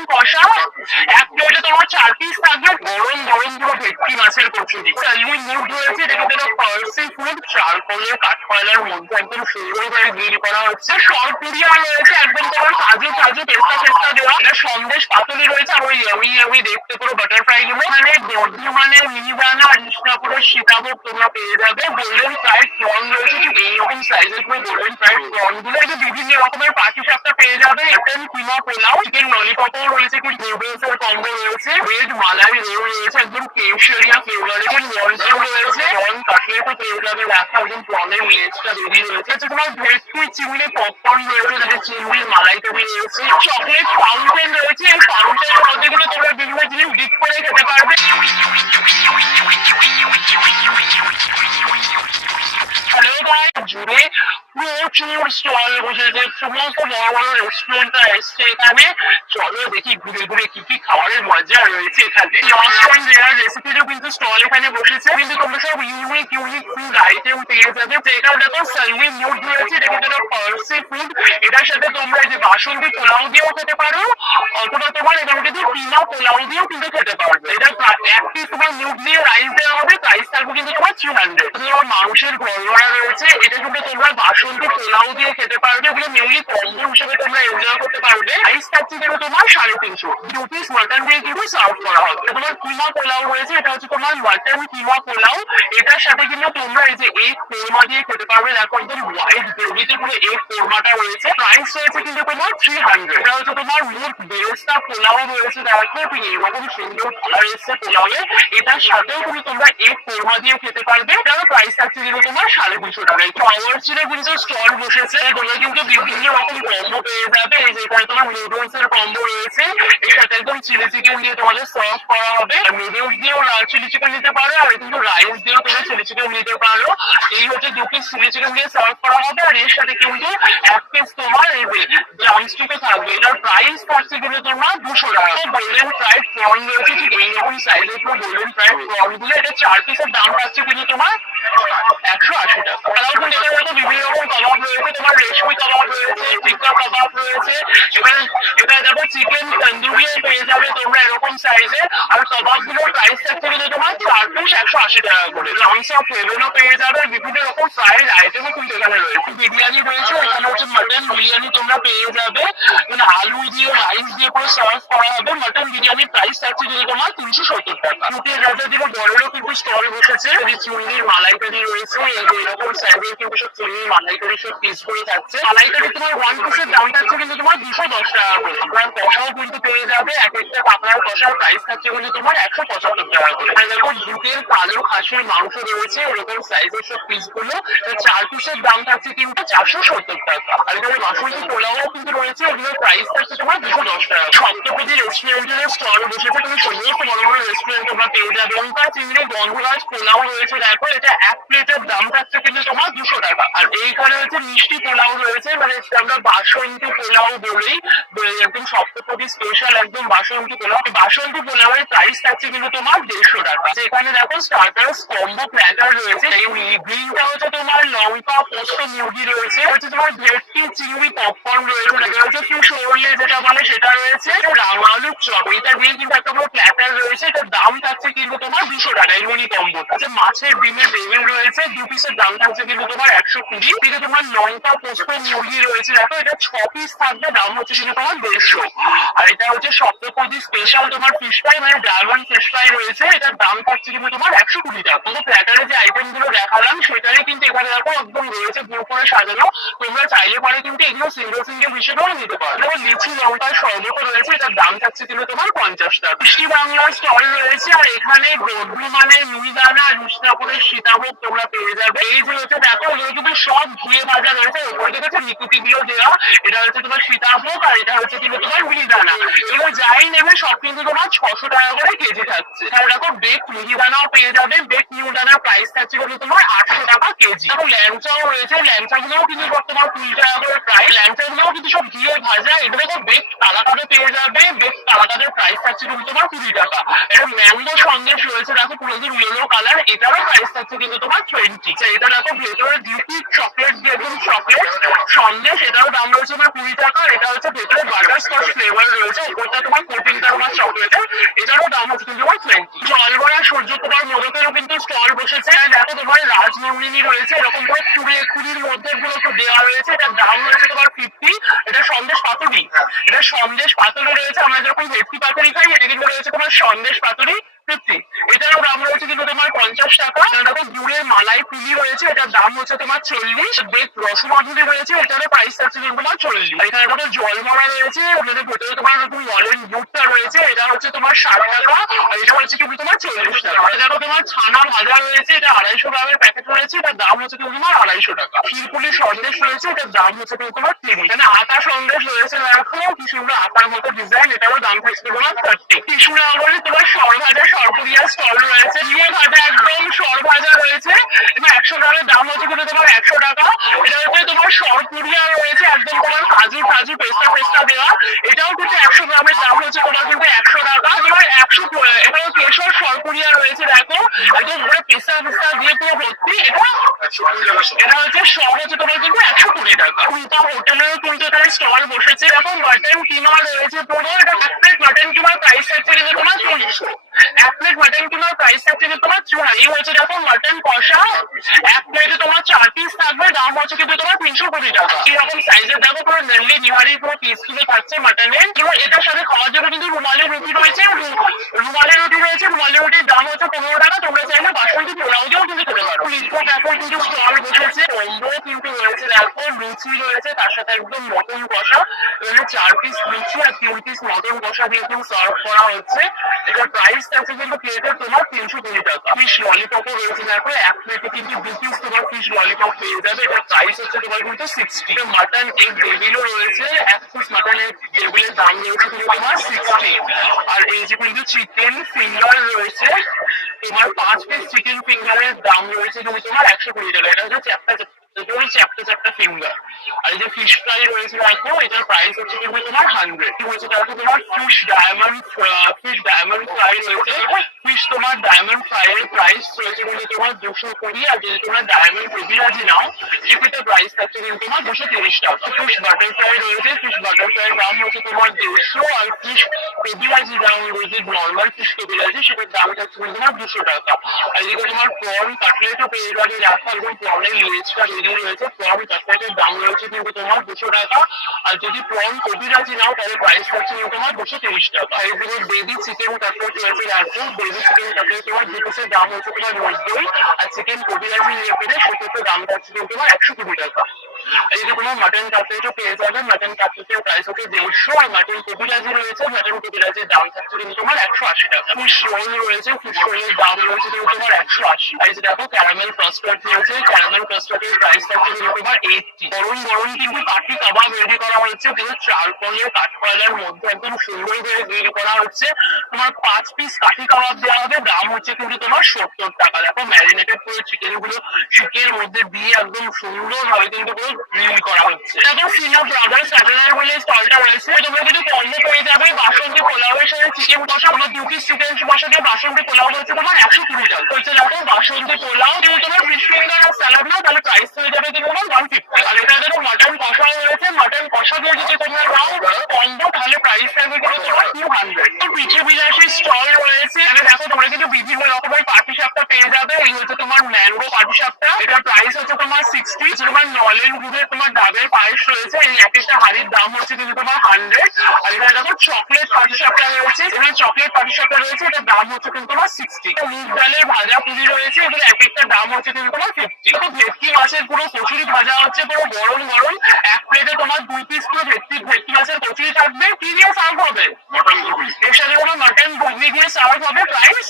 Chicken কষা, এক প্লেটে তোমার 4 পিস থাকবে গরম গরম পুরো ভেটকি মাছের কচুরি। সালমন মুড রয়েছে, এটা কিন্তু ফার্সি ফুড, চারকোলের কাঠকয়লার মধ্যে একদম সুন্দরভাবে গ্রিল করা হচ্ছে। সরপুরিয়া রয়েছে একদম তোমার কাজু কাজু পেস্তা পেস্তা দেওয়া। এটা সন্দেশ পাতুলি রয়েছে, আর ওই ইয়ামি দেখতে পুরো বাটারফ্লাই গুলো। মানে বর্ধমানের মিহিদানা আর কৃষ্ণাপুরের সীতাভোগ তোমরা পেয়ে যাবে। গোল্ডেন ফ্রাইড প্রন রয়েছে, ঠিক এইরকম সাইজের পুরো গোল্ডেন ফ্রাইড প্রন গুলো। এটা বিভিন্ন রকমের পাখি সাপটা পেয়ে যাবে। চিকেন কিমা পোলাও, চিকেন ললিপপও রয়েছে, কি নুডলস এর কম্বো রয়েছে, ভেজ মালাই রোল রয়েছে একদম কেশরিয়া ফ্লেভার, লঞ্চও রয়েছে, প্রন কাটলেটও পেয়ে যাবে। দেখা একদম প্রনের লেজটা বেরিয়ে রয়েছে। তোমার ভেটকি চিংড়ি পপকর্ন রয়েছে, যাতে চিংড়ির মালাই তৈরি রয়েছে। চকলেট ফাউন্টেন রয়েছে, এই ফাউন্টেনের মধ্যে গুলো তোমরা বিভিন্ন জিনিস ডিপ করে খেতে পারবে। হ্যালো গাইস, জুড়ে প্রচুর স্টল বসেছে, সমস্ত বড় বড় রেস্টুরেন্টরা এসছে এখানে। চলো দেখি ঘুরে ঘুরে কি কি খাবারের মজা রয়েছে এখানে। রেসিপিরও কিন্তু স্টল এখানে বসেছে, কিন্তু তোমরা সব ইউনিক ফুড আইটেম পেয়ে যাবে। এখানে দেখো সালমি মুড রয়েছে, এটা কিন্তু ফার্সি ফুড। এটার সাথে তোমরা এই যে বাসন্তী পোলাও দিয়েও খেতে পারো, অথবা তোমার এখানে কিন্তু কিমা পোলাও দিয়েও কিন্তু খেতে পারবে। এটা এক পিস তোমার মুড দিয়ে রাইস দেওয়া হবে, প্রাইস থাকবে কিন্তু তোমার 300। তোমার মাংসের ঘরোয়া রয়েছে, এটা কিন্তু তোমরা বাসন্তী পোলাও দিয়ে খেতে পারবে। এগুলো মেনলি কম্বো হিসেবে তোমরা এনজয় করতে পারবে। প্রাইস থাকছে কিন্তু তোমার 350। 2 পিস মাটন দিয়ে কিন্তু সার্ভ করা হবে। তোমার কিমা পোলাও রয়েছে, এটা হচ্ছে তোমার মাটন কিমা পোলাও। এটার সাথে কিন্তু তোমরা এই যে এগ কোরমা দিয়ে খেতে পারবে। দেখো একদম হোয়াইট গ্রেভিতে পুরো এগ কোরমাটা রয়েছে। প্রাইস রয়েছে কিন্তু তোমার 300। এটা হচ্ছে তোমার মুড বেরেস্তা পোলাও রয়েছে, দেখো ঠিক এইরকম সুন্দর কালার এসছে পোলাওয়ে। এটার সাথেও কিন্তু তোমরা এগ কোরমা দিয়ে খেতে পারবে। এটারও প্রাইস থাকছে কিন্তু তোমার 250 টাকায়। পাওয়ার চিলে কিন্তু স্টল বসেছে, তোমরা কিন্তু বিভিন্ন রকম কম্বো পেয়ে যাবে। এই যে এখানে তোমার নুডলস এর কম্বো রয়েছে, এর সাথে একদম চিলি চিকেন দিয়ে তোমাদের সার্ভ করা হবে। নুডলস দিয়েও চিলি চিকেন নিতে পারো, আর কিন্তু রাইস দিয়েও তোমরা চিলি চিকেন নিতে পারো। এই হচ্ছে 2 পিস চিলি চিকেন দিয়ে সার্ভ করা হবে, আর এর সাথে কিন্তু 1 পিস তোমার এই যে ড্রামস্টিকও থাকবে। এটার প্রাইস থাকছে কিন্তু তোমার 200 টাকা। গোল্ডেন ফ্রাইড প্রন রয়েছে, ঠিক এইরকম সাইজের পুরো গোল্ডেন ফ্রাইড প্রন গুলো। এটা 4 পিসের দাম থাকছে কিন্তু তোমার 180 টাকা। তারাও কিন্তু এটার মতো বিভিন্ন রকম কাবাব রয়েছে, তোমার রেশমি কাবাব রয়েছে, টিক্কা কাবাব রয়েছে। এখানে দেখো চিকেন তন্দুরিও পেয়ে যাবে তোমরা এরকম সাইজের। আর কাবাব গুলোর প্রাইস থাকছে কিন্তু তোমার 4 পিস 180 টাকা করে। লঞ্চ অফ হেভেনও পেয়ে যাবে, বিভিন্ন রকম ফ্রাইড আইটেমও কিন্তু এখানে রয়েছে। বিরিয়ানি রয়েছে, এখানে হচ্ছে মাটন বিরিয়ানি তোমরা পেয়ে যাবে। মানে আলু দিয়ে রাইস দিয়ে পুরো সার্ভ করা হবে। মাটন বিরিয়ানির প্রাইস থাকছে কিন্তু তোমার 370 টাকা। ফুটের রাজা দিকে বড়েরও কিন্তু স্টল বসেছে, চিংড়ির মালাইকারি রয়েছে। এরকম সাইজের কিন্তু সব চিংড়ির মালাইকারি সব পিস করে থাকছে। মালাইকারি তোমার 1 পিসের দাম থাকছে কিন্তু তোমার 210 টাকা করে। আপনার কষাও কিন্তু পেয়ে যাবে, এক একটা আপনার কষার প্রাইস থাকছে কিন্তু তোমার 175 টাকা করে। দেখো দুধের কালো খাসির মাংস রয়েছে, এরকম সাইজের সব পিস গুলো। 4 পিসের দাম থাকছে কিন্তু 470 টাকা। আর এখানে বাসন্তী পোলাও কিন্তু রয়েছে, এগুলোর প্রাইস থাকছে তোমার 210 টাকা। সপ্তপদী রেস্টুরেন্টের স্টল বসেছে, তুমি সমস্ত বড় বড় রেস্টুরেন্ট তোমরা পেয়ে যাবে। লঙ্কা চিংড়ি গন্ধরাজ পোলাও রয়েছে, দেখো এটা 1 প্লেটের দাম থাকছে কিন্তু তোমার 200 টাকা। আর এইখানে হচ্ছে মিষ্টি পোলাও রয়েছে, মানে আমরা বাসন্তী পোলাও বলেই, একদম সপ্তপদী স্পেশাল একদম বাসন্তী পোলাও। বাসন্তী পোলাওয়ের প্রাইস থাকছে কিন্তু তোমার 150 টাকা। এখানে দেখো স্টার্টার্স কম্বো প্ল্যাটার রয়েছে। এই গ্রিনটা হচ্ছে তোমার লঙ্কা পোস্ত মুরগি রয়েছে, হচ্ছে তোমার ভেটকি চিংড়ি পপকর্ন রয়েছে, এটা হচ্ছে ফিশ রোলে যেটা বলে সেটা রয়েছে, রাঙালুর চপ। এটা দিয়ে কিন্তু একটা পুরো প্ল্যাটার রয়েছে, এটার দাম থাকছে কিন্তু তোমার 200 টাকা। এই মিনি কম্বোটা মাছের ডিমের বেগুন রয়েছে, 2 পিসের দাম থাকছে কিন্তু তোমার 120। থেকে তোমার লঙ্কা পোস্ত মুরগি রয়েছে, দেখো এটা 6 পিস থাকবে, দাম হচ্ছে কিন্তু তোমার 150। আর এটা হচ্ছে সপ্তপদী স্পেশাল তোমার ফিশ ফ্রাই, মানে ড্রাগন ফিশ ফ্রাই রয়েছে, এটার দাম থাকছে কিন্তু তোমার 120 টাকা। তো প্ল্যাটারে যে আইটেম গুলো দেখালাম সেটারই কিন্তু এখানে দেখো একদম রয়েছে পুরো করে সাজানো। তোমরা চাইলে পরে কিন্তু এগুলো সিঙ্গেল সিঙ্গেল হিসেবেও নিতে পারো। যেমন লিচি লঙ্কার শরবত রয়েছে, এটার দাম থাকছে কিন্তু তোমার 50 টাকা। মিষ্টি বাংলার স্টল রয়েছে, আর এখানে বর্ধমানের মিহিদানা আর কৃষ্ণাপুরের সীতাভোগ তোমরা পেয়ে যাবে। এই যে হচ্ছে দেখো এগুলো কিন্তু সব ঘিয়ে ভাজা রয়েছে, উপরে দেখেছো নিকুতি গুলো দেওয়া। এটা হচ্ছে তোমার সীতাভোগ, আর এটা হচ্ছে কিন্তু তোমার মিহিদানা। এগুলো যাই নেবে সব কিন্তু তোমার 600 টাকা করে কেজি থাকছে। তাহলে দেখো বেক মিহিদানাও পেয়ে যাবে, বেক মিহিদানার প্রাইস থাকছে কিন্তু তোমার 800 টাকা কেজি। দেখো ল্যাংচাও রয়েছে, ল্যাংচা গুলোও কিন্তু তোমার 20 টাকা করে প্রাইস। ল্যাংচা গুলোও কিন্তু সব ঘিয়ে ভাজা। এগুলো তো বেক কালাকাটা পেয়ে যাবে, বেক তাদের প্রাইস থাকছে কিন্তু তোমার 20 টাকা। এটা ম্যাঙ্গো সন্দেশ রয়েছে, দেখো পুরো ইয়েলো কালার, এটারও প্রাইস থাকছে কিন্তু তোমার 20। এটা দেখো ভেতরে ডিপি চকলেট দিয়ে একদম চকলেট সন্দেশ, এটারও দাম রয়েছে তোমার 20 টাকা। এটা হচ্ছে ভেতরে বাটারস্কচ ফ্লেভার রয়েছে, ওটা তোমার কোটিংটা তোমার চকলেটের, এটারও দাম হচ্ছে কিন্তু তোমার 20। জলভরা সূর্য তোমার মোদকেরও কিন্তু স্টল বসেছে। দেখো তোমার রাজনন্দিনী রয়েছে, এরকম করে কুড়ির মধ্যে গুলো দেওয়া রয়েছে, এটার দাম রয়েছে তোমার 50। এটা সন্দেশ পাতুরি, এটা সন্দেশ পাতুরি রয়েছে। আমরা যখন ভেটকি পাতুরি খাই, এটা কিন্তু রয়েছে তোমার সন্দেশ পাতুরি 50। এটারও দাম রয়েছে কিন্তু তোমার 50 টাকা। দেখো গুড়ের মালাই পুলি রয়েছে, এটার দাম হচ্ছে তোমার 40। বেক রসমাধুরি রয়েছে, এটারও প্রাইস আছে কিন্তু তোমার 40। এখানে তোমার জলমরা রয়েছে, ওদের ভেতরে তোমার নতুন মলেন দুধটা রয়েছে, এটা হচ্ছে তোমার 60 টাকা, আর এটা হচ্ছে কিন্তু তোমার 40 টাকা। দেখো তোমার ছানা ভাজা রয়েছে, এটা 250 গ্রামের প্যাকেট রয়েছে, এটার দাম হচ্ছে কিন্তু তোমার 250 টাকা। ক্ষীরপুলি সন্দেশ রয়েছে, এটার দাম হচ্ছে কিন্তু তোমার 30। এখানে আটা সন্দেশ রয়েছে, দেখো কি সুন্দর আটার মতো ডিজাইন, এটারও দাম থাকছে তোমার 30। কৃষ্ণনগরে তোমার সরভাজা সরপুরিয়া স্টল রয়েছে, দিয়ে ভাজা একদম সরভাজা রয়েছে, এবার 100 গ্রামের দাম হচ্ছে কিন্তু তোমার 100 টাকা। এটা হচ্ছে তোমার সরপুরিয়া রয়েছে, একদম তোমার কাজু পেস্তা দেওয়া, এটাও কিন্তু 100 গ্রামের দাম হচ্ছে তোমার কিন্তু 100 টাকা। তোমার 100 এখানে কেশর সরপুরিয়া রয়েছে, দেখো একদম পুরো পেস্তা দিয়ে পুরো ভর্তি, এটা হচ্ছে সব হচ্ছে তোমার কিন্তু 120 টাকা। কুইতা হোটেলেও কিন্তু এখানে স্টল বসেছে, দেখো মাটন কিমা রয়েছে পুরো, এটা 1 প্লেট মাটন কিমার প্রাইস থাকছে কিন্তু তোমার 40। 1 প্লেট মাটন কিমার প্রাইস থাকছে কিন্তু তোমার 40 হচ্ছে। দেখো মাটন কষা 1 প্লেটে তোমার 4 পিস থাকবে, দাম হচ্ছে কিন্তু তোমার 320 টাকা। এরকম সাইজের দেখো পুরো নেললি নিহারি পুরো পিস গুলো থাকছে মাটনের। এবং এটার সাথে খাওয়ার জন্য কিন্তু রুমালি রুটি রয়েছে, রুমালি রুটির দাম হচ্ছে 15 টাকা। তোমরা চাইলে বাসন্তী পোলাও দিয়েও কিন্তু খেতে পারো। দেখো কিন্তু স্টল বসেছে, কম্বো কিন্তু রয়েছে, দেখো লুচি রয়েছে, তার সাথে একদম মটন কষা, এখানে 4 পিস লুচি আর 3 পিস মটন কষা দিয়ে কিন্তু সার্ভ করা হচ্ছে। এটা প্রাইস থাকছে কিন্তু প্লেটে তোমার 320 টাকা। ফিশ ললিপপও রয়েছে, দেখো 1 প্লেটে কিন্তু 2 পিস তোমার ফিশ ললিপপ পেয়ে যাবে, এটা প্রাইস হচ্ছে তোমার কিন্তু 60। মাটন এগ টেবিলও রয়েছে, 1 পিস মাটন এগ টেবিলের দাম রয়েছে কিন্তু তোমার 60। আর এই যে কিন্তু চিকেন ফিঙ্গার রয়েছে, তোমার 5 পিস চিকেন ফিঙ্গারের দাম রয়েছে কিন্তু তোমার 120 টাকা। এটা হচ্ছে চ্যাপ্টা ফিঙ্গার। আর এই যে ফিশ ফ্রাই রয়েছে, দেখো এটার প্রাইস হচ্ছে কিন্তু তোমার 100 হচ্ছে। দেখো তোমার ফিশ ডায়মন্ড ফ্রাই রয়েছে, ফিশ তোমার ডায়মন্ড ফ্রাই এর প্রাইস রয়েছে কিন্তু তোমার 220। আর যদি তোমরা ডায়মন্ড কবিরাজি নাও, সেক্ষেত্রে প্রাইস থাকছে কিন্তু তোমার 230 টাকা। ফিশ বাটার ফ্রাই রয়েছে, ফিশ বাটার ফ্রাই দাম হচ্ছে তোমার 150। আর ফিশ কবিরাজি দাম রয়েছে, নর্মাল ফিশ কবিরাজি, সেটার দাম থাকছে কিন্তু তোমার 200 টাকা। আর এদিকে তোমার প্রন কাটলেটও পেয়ে যাবে, দেখো একদম প্রনের লেজটা রেডি রয়েছে, প্রন কাটলেটের দাম রয়েছে কিন্তু তোমার 200 টাকা। আর যদি প্রন কবিরাজি নাও, তাহলে প্রাইস থাকছে কিন্তু তোমার 230 টাকা। আর এদিকে বেবি চিকেন কাটলেট রয়েছে, দেখো বেবি চিকেন কাটলেট তোমার 2 পিসের দাম হচ্ছে তোমার 90। আর চিকেন কবিরাজি নিয়ে পেলে সেক্ষেত্রে দাম থাকছে কিন্তু তোমার 120 টাকা। এই যে তোমার মাটন কাটলেটও পেয়ে যাবে, মাটন কাটলেটের প্রাইস হচ্ছে 150। আর মাটন কবিরাজি রয়েছে, মাটন কবিরাজির দাম থাকছে কিন্তু তোমার 180 টাকা। ফিশ রোল রয়েছে, ফিশ রোলের দাম রয়েছে কিন্তু তোমার 180। আর এই যে দেখো ক্যারামেল কাস্টার্ড রয়েছে, ক্যারামেল কাস্টার্ডের প্রাইস থাকছে কিন্তু তোমার 80। গরম কিন্তু কাঠি কাবাব রেডি করা হচ্ছে, পুরো চারকোলের কাঠকয়লার মধ্যে একদম সুন্দর করে রেডি করা হচ্ছে। তোমার 5 পিস কাঠি কাবাব দেওয়া হবে, দাম হচ্ছে কিন্তু তোমার 70 টাকা। দেখো ম্যারিনেটেড পুরো চিকেন গুলো শিকের মধ্যে দিয়ে একদম সুন্দর ভাবে কিন্তু পুরো গ্রিল করা হচ্ছে। দেখো সিনা ব্রাদার্স স্যাটেলাইট বলে স্টলটা রয়েছে, তোমরা কিন্তু কম্বো পেয়ে যাবে বাসন্তী পোলাওয়ের সাথে চিকেন কষা। আমরা 2 পিস চিকেন কষা দিয়ে বাসন্তী পোলাও হচ্ছে তোমার 120 টাকা হচ্ছে। দেখো বাসন্তী পোলাও যদি তোমার ফিশ ফিঙ্গার আর স্যালাড নাও, তাহলে প্রাইস হয়ে যাবে কিন্তু তোমার 150। আর এটা দেখো মাটন কষাও রয়েছে, মাটন কষা দিয়ে যদি তোমরা নাও কম্বো, তাহলে প্রাইস থাকবে কিন্তু তোমার 200। তো পিঠে বিলাসী স্টল রয়েছে, এখানে দেখো তোমরা কিন্তু বিভিন্ন রকমের পাটি সাপটা পেয়ে যাবে। এই হচ্ছে তোমার ম্যাঙ্গো পাটি সাপটা, এটার প্রাইস হচ্ছে তোমার 60। তোমার নলেন গুড়ের তোমার ডাবের পায়েস রয়েছে, এই এক একটা হাড়ির দাম হচ্ছে কিন্তু তোমার 100। আর এখানে দেখো চকলেট পাটি সাপটা রয়েছে, এখানে চকলেট পাটি সাপটা রয়েছে, এটার দাম হচ্ছে কিন্তু তোমার 60। মুগ ডালের ভাজা পুরি রয়েছে, এগুলো এক একটা দাম হচ্ছে কিন্তু তোমার 50। দেখো ভেটকি মাছের পুরো কচুরি ভাজা হচ্ছে, পুরো গরম 1 প্লেটে তোমার 2 পিস পুরো ভেটকি মাছের কচুরি থাকবে, কি দিয়ে সার্ভ হবে? এর সাথে কোনো মাটন ঘুগনি দিয়ে সার্ভ হবে, প্রাইস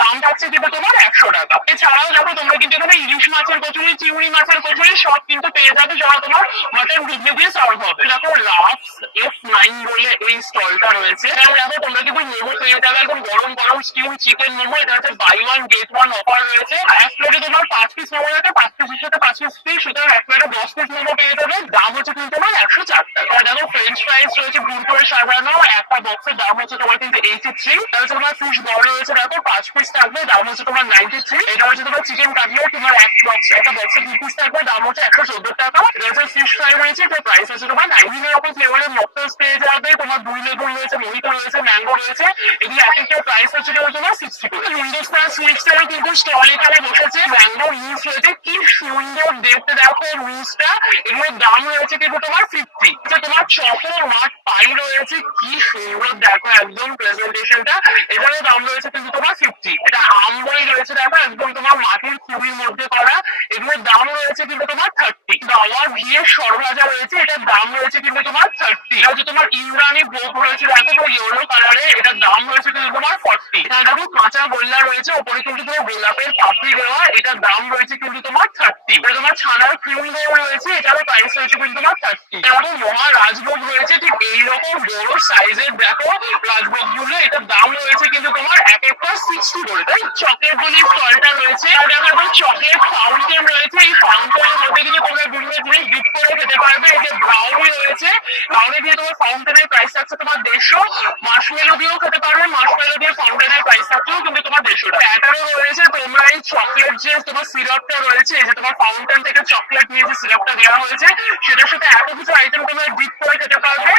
দাম থাকছে কিন্তু তোমার 100 টাকা। এছাড়াও দেখো তোমরা কিন্তু এখানে ইলিশ মাছের কচুরি, চিংড়ি মাছের কচুরি সব কিন্তু পেয়ে যাবে, যারা তোমার মাটন ঘুগনি দিয়ে সার্ভ হবে। দেখো লাভস F9 বলে এই স্টলটা রয়েছে। দেখো তোমরা কিন্তু মোমো পেয়ে যাবে, একদম গরম গরম স্টিম চিকেন মোমো। এটা হচ্ছে buy one get one offer রয়েছে। এক প্লেটে তোমার 5 পিস মোমো থাকে, 5 পিসের সাথে 5 পিস ফ্রি, সুতরাং এক প্লেটে 10 পিস মোমো পেয়ে যাবে। দাম হচ্ছে কিন্তু তোমার 104 টাকা। দেখো ফ্রেঞ্চ ফ্রাইস রয়েছে ভুল করে সাজানো, একটা বক্সের দাম হচ্ছে তোমার কিন্তু 83। তাহলে তোমার ফিশ বল রয়েছে, দেখো 5 পিস থাকবে, দাম হচ্ছে তোমার 93। এটা হচ্ছে তোমার চিকেন কাটলেট, তোমার একটা বক্সে 2 পিস থাকবে, দাম হচ্ছে 114 টাকা। এটা হচ্ছে ফিশ ফ্রাই রয়েছে, এটার প্রাইস হচ্ছে তোমার 90 রকম ফ্লেভারের মকটেলস পেয়ে যাবে। তোমার 2 লেবু রয়েছে, মোহিতো রয়েছে, ম্যাঙ্গো রয়েছে। এগুলি এক একটা প্রাইস হচ্ছে তোমার 60 করে। হিন্দুস্তান সুইটসেরও কিন্তু স্টল এখানে বসেছে। ম্যাঙ্গো মিস রয়েছে, কি সুন্দর দেখতে দেখো মিসটা। এগুলোর দাম রয়েছে কিন্তু তোমার 50। তোমার চকো মাঠ পাই রয়েছে, কি সুন্দর দেখো একদম প্রেজেন্টেশনটা। এটারও দাম রয়েছে কিন্তু তোমার 50। এটা আমবই রয়েছে, দেখো একদম তোমার মাটির খুবই মধ্যে করা। এগুলোর দাম রয়েছে কিন্তু তোমার 30। দাওয়া ভিয়ে সরভাজা রয়েছে, এটার দাম রয়েছে কিন্তু তোমার 30। এটা হচ্ছে তোমার ইউরানি ভোগ রয়েছে, দেখো তো ইয়েলো কালারে, এটার দাম রয়েছে কিন্তু তোমার 40। এখানে দেখো কাঁচা গোল্লা রয়েছে, ওপরে কিন্তু তোমার গোলাপের পাপড়ি দেওয়া, এটার দাম রয়েছে কিন্তু তোমার 30। এটা তোমার ছানার ক্রিম দেওয়া রয়েছে, এটারও প্রাইস রয়েছে কিন্তু তোমার 30। এরকম মহা রাজভোগ রয়েছে, ঠিক এইরকম বড় সাইজের দেখো রাজভোগ গুলো, এটার দাম রয়েছে কিন্তু তোমার এক একটা 60 করে। তাই চকের বলি স্টলটা রয়েছে, আর দেখো এখন চকের ফাউন্টেন রয়েছে। এই ফাউন্টেনের মধ্যে কিন্তু তোমরা বিভিন্ন জিনিস ডিপ করে খেতে পারবে। এই যে ব্রাউনি রয়েছে, ব্রাউনি দিয়ে তোমার ফাউন্টেনের প্রাইস থাকছে তোমার 150। মার্শমেলো দিয়েও খেতে পারবে, মার্শমেলো দিয়ে ফাউন্টেনের প্রাইস থাকছেও কিন্তু তোমার 150 টাকা। ব্যাটারও রয়েছে, তোমরা এই চকলেট যে তোমার সিরাপটা রয়েছে, এই যে তোমার ফাউন্টেন থেকে চকলেট নিয়ে যে সিরাপটা দেওয়া হয়েছে, সেটার সাথে এত কিছু আইটেম তোমরা ডিপ করে খেতে পারবে।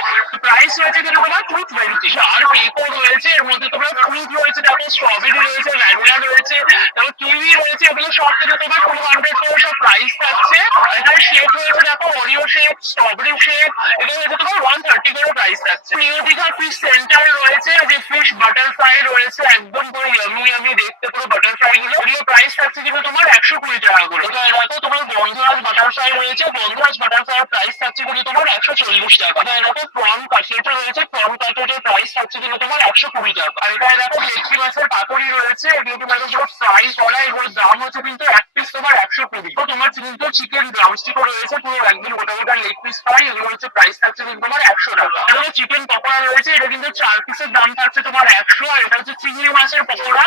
প্রাইস রয়েছে কিন্তু তোমার 220। আর পেপো রয়েছে, এর মধ্যে তোমার ফ্রুট রয়েছে, তারপর স্ট্রবেরি রয়েছে, ভ্যানিলা রয়েছে, তারপর কিউই রয়েছে। এগুলো সব থেকে তোমার 200 করে সব প্রাইস থাকছে। এখানে শেক রয়েছে, দেখো অরিও শেক, স্ট্রবেরি শেক, এগুলো হচ্ছে তোমার 130 করে প্রাইস থাকছে। নিউ দীঘা ফিশ সেন্টার রয়েছে, যে ফিশ বাটারফ্লাই রয়েছে, একদম পুরো ইয়ামি ইয়ামি দেখতে পুরো বাটারফ্লাই গুলো। এগুলো প্রাইস থাকছে কিন্তু তোমার 120 টাকা করে। তো দেখো তোমার গন্ধরাজ বাটারফ্লাই রয়েছে, গন্ধরাজ বাটারফ্লাই প্রাইস থাকছে কিন্তু তোমার 140 টাকা। দেখো প্রন কাটলেট রয়েছে, প্রন কাটলেটের প্রাইস থাকছে কিন্তু তোমার 120 টাকা। আর এখানে দেখো ভেটকি মাছের পাতুরি রয়েছে, এগুলো তোমার পুরো ফ্রাই করা, এগুলোর দাম হচ্ছে কিন্তু এক পিস তোমার 120। তো তোমার কিন্তু চিকেন ড্রামস্টিকও রয়েছে, পুরো একদম গোটা গোটা লেগ পিস ফ্রাই, এগুলো হচ্ছে প্রাইস থাকছে কিন্তু তোমার 100 টাকা। এখানে চিকেন পকোড়া রয়েছে, এটা কিন্তু 4 পিসের দাম থাকছে তোমার 100। আর এটা হচ্ছে চিংড়ি মাছের পকোড়া,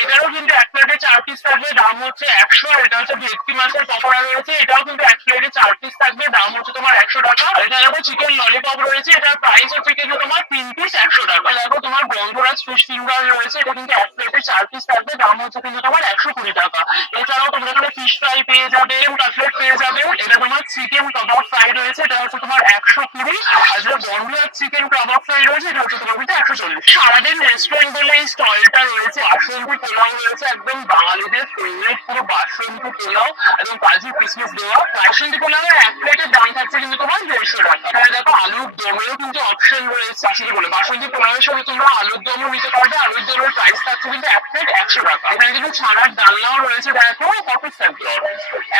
এটারও কিন্তু এক প্লেটে 4 পিস থাকবে, দাম হচ্ছে 100। আর এটা হচ্ছে ভেটকি মাছের পকোড়া রয়েছে, এটাও কিন্তু এক প্লেটে 4 পিস থাকবে, দাম হচ্ছে তোমার 100 টাকা। আর এখানে দেখো চিকেন ললিপপ রয়েছে, এটার প্রাইস হচ্ছে কিন্তু তোমার 3 পিস 100 টাকা। দেখো তোমার গন্ধরাজ ফিশ ফিঙ্গার রয়েছে, এটা কিন্তু এক প্লেটে 4 পিস থাকবে, দাম হচ্ছে কিন্তু তোমার 120 টাকা। এছাড়াও তোমরা এখানে ফিশ ফ্রাই পেয়ে যাবে, কাটলেট পেয়ে যাবে। এটা তোমার চিকেন কাবাব ফ্রাই রয়েছে, এটা হচ্ছে তোমার 120। আর যেটা গন্ধরাজ চিকেন কাবাব ফ্রাই রয়েছে, এটা হচ্ছে তোমার কিন্তু 140। সারাদিন রেস্টুরেন্ট বলে এই স্টলটা রয়েছে। বাসন্তী পোলাও রয়েছে, একদম বাঙালিদের ফেভারিট পুরো বাসন্তী পোলাও, একদম কাজু কিশমিশ দেওয়া। বাসন্তী পোলাওয়ের এক প্লেটের দাম থাকছে কিন্তু তোমার 150 টাকা। এখানে দেখো আলুর দমেরও কিন্তু অপশন রয়েছে। আসলে বলে বাসন্তী পোলাওয়ের সঙ্গে তোমরা আলুর দমও নিতে পারবে, আলুর দমের প্রাইস থাকছে কিন্তু এক প্লেট 100 টাকা। এখানে কিন্তু ছানার ডালনাও রয়েছে, দেখো কত থাকবে।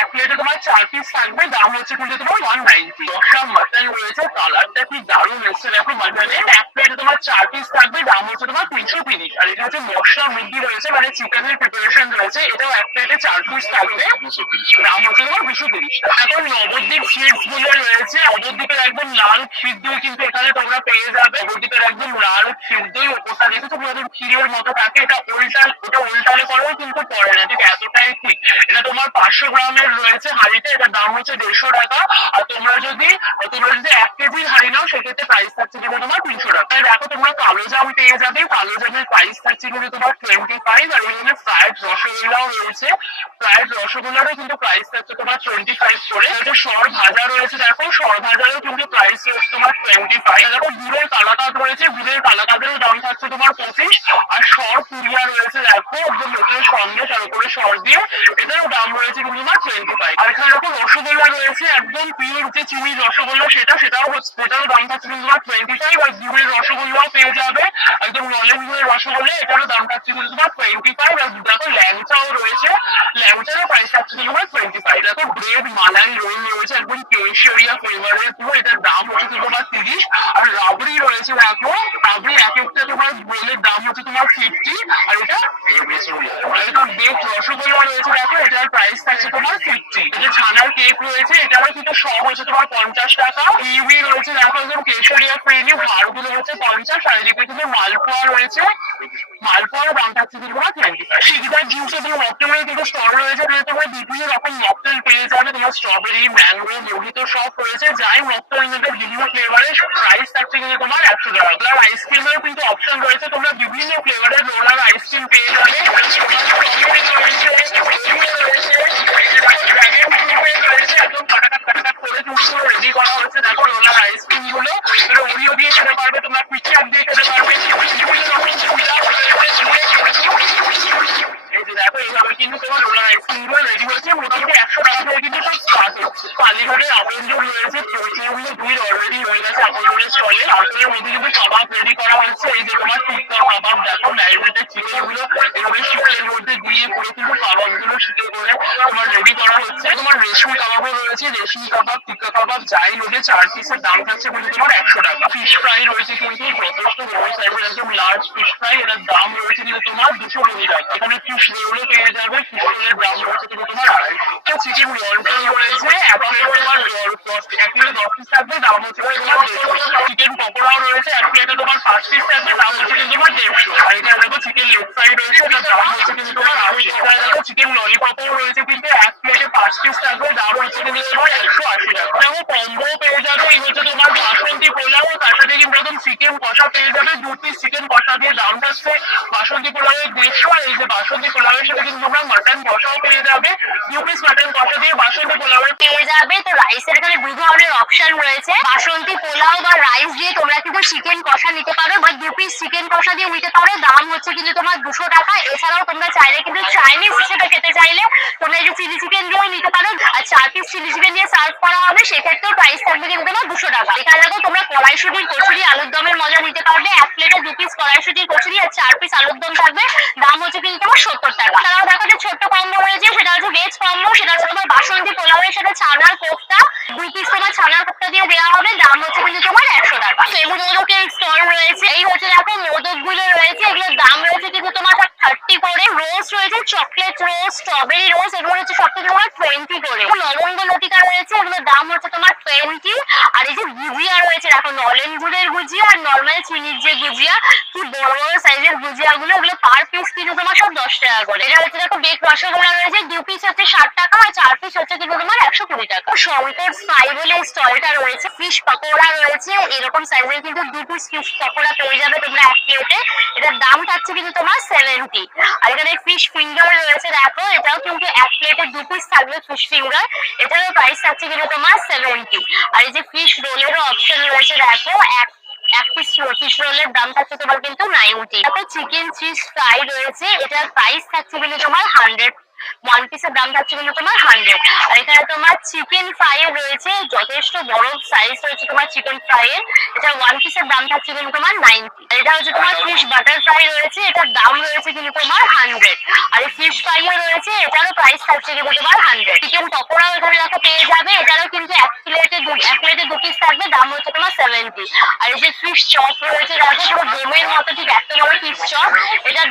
এক প্লেটে তোমার 4 পিস থাকবে, দাম হচ্ছে কিন্তু তোমার 190। দশা মাটন রয়েছে, কালারটা কি দারুণ এসছে দেখো মাটনে। এক প্লেটে তোমার 4 পিস থাকবে, দাম হচ্ছে তোমার 330। আর এটা হচ্ছে মশলা মুরগি রয়েছে, মানে চিকেনের প্রিপারেশন রয়েছে, এটাও এক প্লেটে 4 পিস থাকবে, দাম হচ্ছে তোমার 230 টাকা। এখন নবদ্বীপ সুইটস গুলো রয়েছে, নবদ্বীপের একদম লাল ক্ষীর দই কিন্তু এখানে তোমরা পেয়ে যাবে। নবদ্বীপের একদম লাল ক্ষীর দই, ওপরটা দেখে তোমরা ক্ষীরের মতো থাকে, এটা উল্টালে করেও কিন্তু পড়ে না, ঠিক এতটাই ঠিক। এটা তোমার 500 গ্রামের রয়েছে হাঁড়িতে, এটার দাম হচ্ছে 150 টাকা। আর তোমরা যদি 1 কেজির হাঁড়ি নাও, সেক্ষেত্রে প্রাইস থাকছে কিন্তু তোমার 300 টাকা। দেখো তোমরা কালো জাম পেয়ে যাবে, কালো জামের প্রাইস থাকছে কিন্তু তোমার 25। আর এখানে ফ্রাইড রসগোল্লাও রয়েছে, ফ্রাইড রসগোল্লারও কিন্তু প্রাইস থাকছে তোমার 25 করে। সর ভাজা রয়েছে, দেখো সর ভাজারও কিন্তু প্রাইস রয়েছে তোমার 25। দেখো গুড়ের কালাকাঁদ রয়েছে, গুড়ের কালাকাঁদেরও দাম থাকছে তোমার 25। আর সর পুরিয়া রয়েছে, দেখো একদম লোকের সঙ্গে তার উপরে সর দিয়ে, এটারও দাম রয়েছে কিন্তু তোমার 25। আর এখানে দেখো রসগোল্লা রয়েছে, একদম পিওর যে চিনি রসগোল্লা, সেটারও দাম থাকছে কিন্তু তোমার 25। আর গুড়ের রসগোল্লাও পেয়ে যাবে, একদম নলেন গুড়ের রসগোল্লা, এটারও দাম থাকছে কিন্তু তোমার 25। আর দেখো ল্যাংচাও রয়েছে, ল্যাংচারও প্রাইস থাকছে তোমার 25। দেখো ব্রেড মালাই রোল রয়েছে, একদম কেশরিয়া ফ্লেভারের পুরো, এটার দাম হচ্ছে তোমার 30। আর রাবড়ি রয়েছে, দেখো রাবড়ি এক একটা তোমার রোলের দাম হচ্ছে তোমার তোমার 50, আর এটা বেক রসগোল্লা রয়েছে দেখো, এটার প্রাইস থাকছে তোমার 50। এই যে ছানার কেক রয়েছে, এটারও কিন্তু সব হচ্ছে তোমার 50 টাকা। কিউই রয়েছে দেখো, একদম কেশরিয়া ফ্রেন্ডলি, ভারগুলো হচ্ছে 50, আর এদিকে কিন্তু মালপোয়া রয়েছে, মালপোয়ার দাম থাকছে কিন্তু তোমার 25। শিকদার জুস এবং মকটেলের কিন্তু স্টল রয়েছে, তোমার বিভিন্ন রকম মকটেল পেয়ে যাবে, তোমার স্ট্রবেরি, ম্যাঙ্গো, মোহিতো সব রয়েছে। যাই মকটেল নেবে বিভিন্ন ফ্লেভারের, প্রাইস থাকছে কিন্তু তোমার 100 টাকা। রোলার আইসক্রিমের কিন্তু অপশন রয়েছে, তোমরা বিভিন্ন ফ্লেভারের রোলার আইসক্রিম পেয়ে যাবে। একদম কাটাকাট করে রেডি করা হচ্ছে দেখো রোলার আইসক্রিম গুলো। ওরিও দিয়ে খেতে পারবে, তোমরা পিকচার দিয়ে খেতে পারবে, এই যে দেখো এইভাবে কিন্তু তোমার রোলার আইসক্রিম গুলো রেডি হয়েছে। মোটামুটি 100 টাকা থেকে কিন্তু সব স্টার্ট হচ্ছে। কালীঘাটের আপেলজোর রয়েছে, প্রচুরগুলো ভিড় অলরেডি হয়ে গেছে আপেলজোরের স্টলে। আপেলের মধ্যে কিন্তু কাবাব রেডি করা হচ্ছে, এই যে তোমার টিক্কা কাবাব দেখো, ম্যারিনেটেড চিকেন গুলো এভাবে শিকের মধ্যে দিয়ে করে কিন্তু কাবাব গুলো শিখে করে তোমার রেডি করা হচ্ছে। তোমার রেশমি কাবাবও রয়েছে, রেশমি কাবাব, টিক্কা কাবাব যাই নেবে 4 পিসের দাম থাকছে কিন্তু তোমার 100 টাকা। ফিশ ফ্রাই রয়েছে কিন্তু যথেষ্ট বড় সাইজের একদম লার্জ ফিশ ফ্রাই, এটার দাম রয়েছে কিন্তু তোমার 220 টাকা। এখানে ফিশ রোলও পেয়ে যাবে, ফিশ রোলের দাম রয়েছে কিন্তু তোমার 250। চিকেন রোল রয়েছে, এক প্লেটে তোমার 10 পিস থাকবে, দাম হচ্ছে তোমার 150। চিকেন পকোড়াও রয়েছে, এক প্লেটে তোমার 5 পিস থাকবে, দাম হচ্ছে কিন্তু তোমার 150। আর এখানে দেখো চিকেন লেগ ফ্রাই রয়েছে, এটার দাম হচ্ছে কিন্তু তোমার 80। এখানে দেখো চিকেন ললিপপও রয়েছে কিন্তু এক প্লেটে 5 পিস থাকবে, দাম হচ্ছে কিন্তু তোমার 180 টাকা। দেখো কম্বো পেয়ে যাবে, এই হচ্ছে তোমার বাসন্তী পোলাও, তার সাথে কিন্তু একদম চিকেন কষা পেয়ে যাবে, 2 পিস চিকেন কষা দিয়ে দাম থাকছে বাসন্তী পোলাওয়ের 150। আর এই যে বাসন্তী পোলাওয়ের সাথে কিন্তু তোমরা মাটন কষাও পেয়ে যাবে, 2 পিস মাটন কষা দিয়ে বাসন্তী পোলাওয়ের পেয়ে যাবে। তো রাইসের এখানে 2 ধরনের অপশন রয়েছে, বাসন্তী পোলাও বা রাইস দিয়ে তোমরা কিন্তু চিকেন কষা নিতে পারো বা 2 পিস চিকেন কষা দিয়ে নিতে পারো, দাম হচ্ছে কিন্তু তোমার 200 টাকা। এছাড়াও তোমরা চাইলে কিন্তু চাইনিজ হিসেবে খেতে চাইলে তোমরা এই যে চিলি চিকেন দিয়েও নিতে পারো, আর 4 পিস চিলি চিকেন দিয়ে সার্ভ করা হবে, সেক্ষেত্রেও প্রাইস থাকবে কিন্তু তোমার 200 টাকা। এখানে দেখো তোমরা কড়াইশুটির কচুরি আলুর দমের মজা নিতে পারবে, এক প্লেটে 2 পিস কড়াইশুটির কচুরি আর 4 পিস আলুর দম থাকবে, দাম হচ্ছে কিন্তু তোমার 70 টাকা। তারাও দেখো যে ছোট্ট কম্বো রয়েছে, সেটা হচ্ছে ভেজ কম্বো, সেটা হচ্ছে তোমার বাসন্তী পোলাওয়ের সাথে ছানার কোফতা, 2 পিস তোমার ছানার কোফতা দিয়ে দেওয়া হবে, দাম হচ্ছে কিন্তু তোমার 100 টাকা। সেবু মোদকের স্টল রয়েছে, এই হচ্ছে দেখো মোদক গুলো রয়েছে, এগুলোর দাম রয়েছে কিন্তু তোমার 30 করে। রোস্ট রয়েছে, চকলেট রোস্ট, স্ট্রবেরি রোস্ট, এগুলো হচ্ছে সব থেকে তোমার 20 করে। লবঙ্গ লতিকা রয়েছে, এগুলোর দাম হচ্ছে তোমার 20। আর এই যে গুজিয়া রয়েছে দেখো, নলেন গুড়ের গুজিয়া আর নর্মাল চিনির যে গুজিয়া, কি বড় বড় সাইজের গুজিয়া গুলো, এগুলো পার পিস কিন্তু তোমার সব 10 টাকা করে। এটা হচ্ছে দেখো বেক রসগোল্লা রয়েছে, 2 পিস হচ্ছে 60 টাকা আর 4 পিস হচ্ছে কিন্তু তোমার 120 টাকা। শঙ্কর ফ্রাই বলে স্টলটা রয়েছে, ফিশ পকোড়া রয়েছে, এরকম সাইজের কিন্তু 2 পিস ফিশ পকোড়া পেয়ে যাবে তোমরা এক প্লেটে, এটার দাম থাকছে কিন্তু তোমার 70। আর এখানে ফিশ ফিঙ্গার রয়েছে দেখো, এটাও কিন্তু এক প্লেটে 2 পিস থাকবে ফিশ ফিঙ্গার, এটারও প্রাইস থাকছে কিন্তু তোমার 70। আর এই যে ফিশ রোলেরও অপশন রয়েছে দেখো, এক পিস ফিশ রোলের দাম থাকছে তোমার কিন্তু 90। তারপর চিকেন চিজ ফ্রাই রয়েছে, এটার প্রাইস থাকছে কিন্তু তোমার 100, 1 পিসের দাম থাকছে কিন্তু তোমার 100। আর এখানে তোমার চিকেন ফ্রাই রয়েছে, যথেষ্ট বড় সাইজ রয়েছে তোমার চিকেন ফ্রাই এর, এটা 1 পিসের দাম থাকছে কিন্তু তোমার 90। আর এটা হচ্ছে তোমার ফিশ বাটার ফ্রাই রয়েছে, এটার দাম রয়েছে কিন্তু তোমার 100। আর এই ফিশ ফ্রাইও রয়েছে, এটারও প্রাইস থাকছে কিন্তু তোমার 100। চিকেন পকোড়াও এখানে দেখো পেয়ে যাবে, এটারও কিন্তু এক প্লেটে 2 পিস থাকবে, দাম হচ্ছে তোমার 70। আর এই যে ফিশ চপ রয়েছে দেখো, পুরো বোমের মতো ঠিক একটা বড় ফিশ চপ, এটার